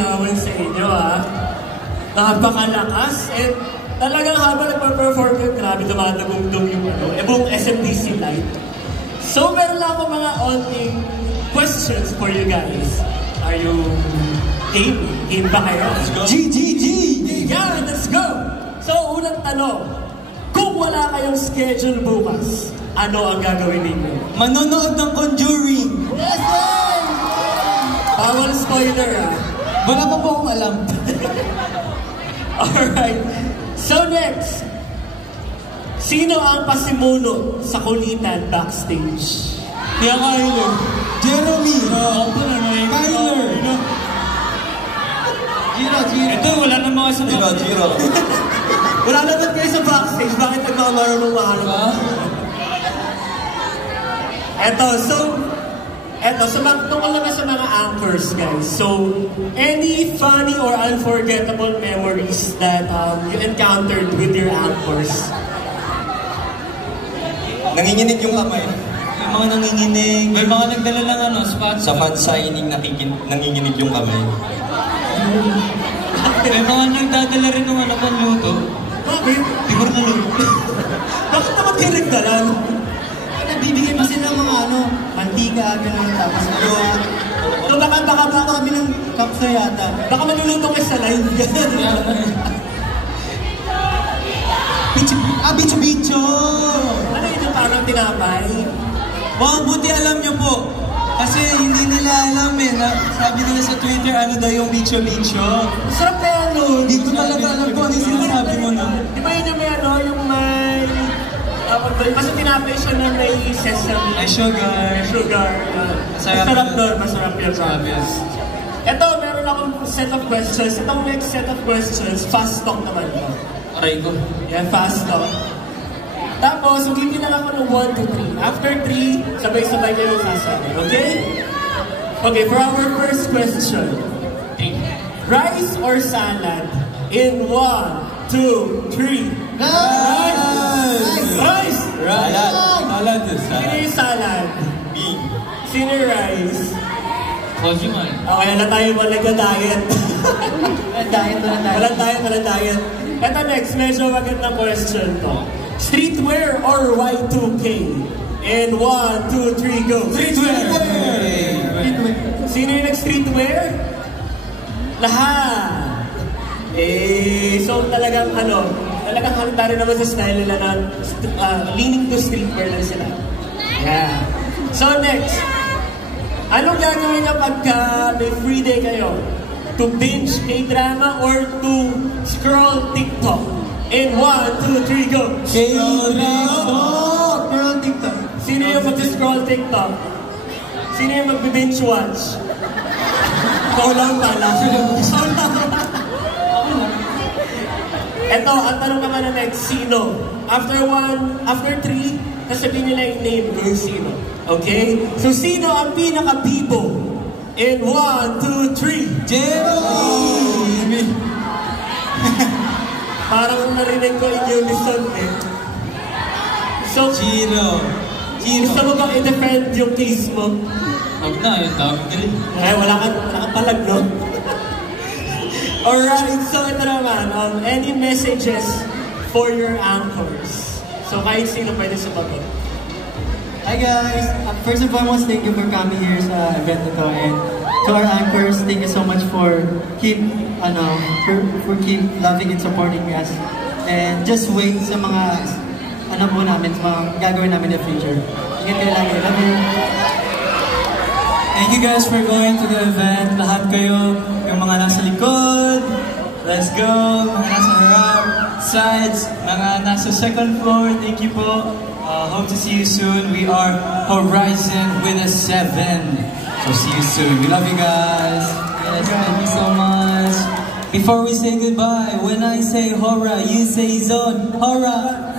linawan sa inyo, ha? Napakalakas. And talagang habang nagpa-perform yun, grabe dumadagong-dong yung buong SMDC Light. So, meron lang ako mga only questions for you guys. Are you game? Game ba kayo? Let's go. G! Yeah, let's go! So, unang tanong. Kung wala kayong schedule bukas, ano ang gagawin ninyo? Manonood ng Conjuring. Yes, sir! Bawal spoiler, ha? Wala pa po akong alam. Alright. So next, sino ang pasimuno sa kulitan backstage? Kaya Kyler. Jeremy. Kyler. Giro. Ito, wala na mga sa Giro. Wala naman kayo sa backstage. Bakit nagmamarunong mahalo? Eto, tungkol naman sa mga anchors, guys. So, any funny or unforgettable memories that you encountered with your anchors? Nanginginig yung kamay. May mga nanginginig. May mga nagdala ng spot. Sa fan signing, nanginginig yung kamay. May mga nagdadala rin ng panluto. Bakit? Siguro na luto. Bakit naman kayo nagdalan? Nagbibigay pa sila mga mantika, gano'n, tapos So baka kami ng kapsa yata. Baka manuluto kayo sa live. Bicho! Ano yun yung parang tinapay? Wow, buti alam nyo po. Kasi hindi nila alam sabi nila sa Twitter, ano daw yung bicho. Sarap kaya nun. Hindi ko talaga alam po ano yung sinasabi mo nun. Di ba yun yung may kasi tinapay siya na may sesame. May sugar. Masarap yun. Ito, meron akong set of questions. Itong next set of questions, fast talk naman ito. Aray ko. Yan, fast talk. Tapos, magiging lang ako ng 1 to 3. After 3, sabay-sabay kayo sasabi. Okay? Okay, for our first question. Rice or salad? In 1, 2, 3. Rice! Salad. Sino yung salad? Me. Sino yung rice? Close your mind. Okay, wala tayo nagda-diet. Walang diet. Ito next, medyo magandang question to. Streetwear or Y2K? In 1, 2, 3, go! Streetwear! Sino yung nag-streetwear? Lahat! So talagang halata rin naman sa style nila na leaning to streetwear na sila. Yeah. So next, anong gagawin niyo pagka may free day kayo? To binge K-drama or to scroll TikTok? In 1, 2, 3, go! Scroll TikTok! Sino yung mag-scroll TikTok? Sino yung mag-binge watch? Ikaw lang pala. Eto, ang tanong naman na next, sino? After 3, kasabihin nila yung name kung sino. Okay? So, sino ang pinaka-bibo? In 1, 2, 3. Jeremy! Parang narinig ko in unison eh. So, Giro! gusto mo bang i-defend yung case mo? Huwag na, yung tawag galing. Wala kang palag, no? Alright, so ito naman, any messages for your anchors? So kahit sino pwede sumagot. Hi guys! First and foremost, thank you for coming here sa event ito. And to our anchors, thank you so much for keep loving and supporting us. And just wait sa mga namin, sa mga gagawin namin in the future. Ingat kayo lang. Love you. Thank you guys for going to the event. Lahat kayo, yung mga nasa likod, let's go, mga nasa harap, sides, mga nasa second floor, thank you po. Hope to see you soon. We are Horizon with a 7. So see you soon. We love you guys. Yes, thank you so much. Before we say goodbye, when I say Hora, you say Zone. Hora!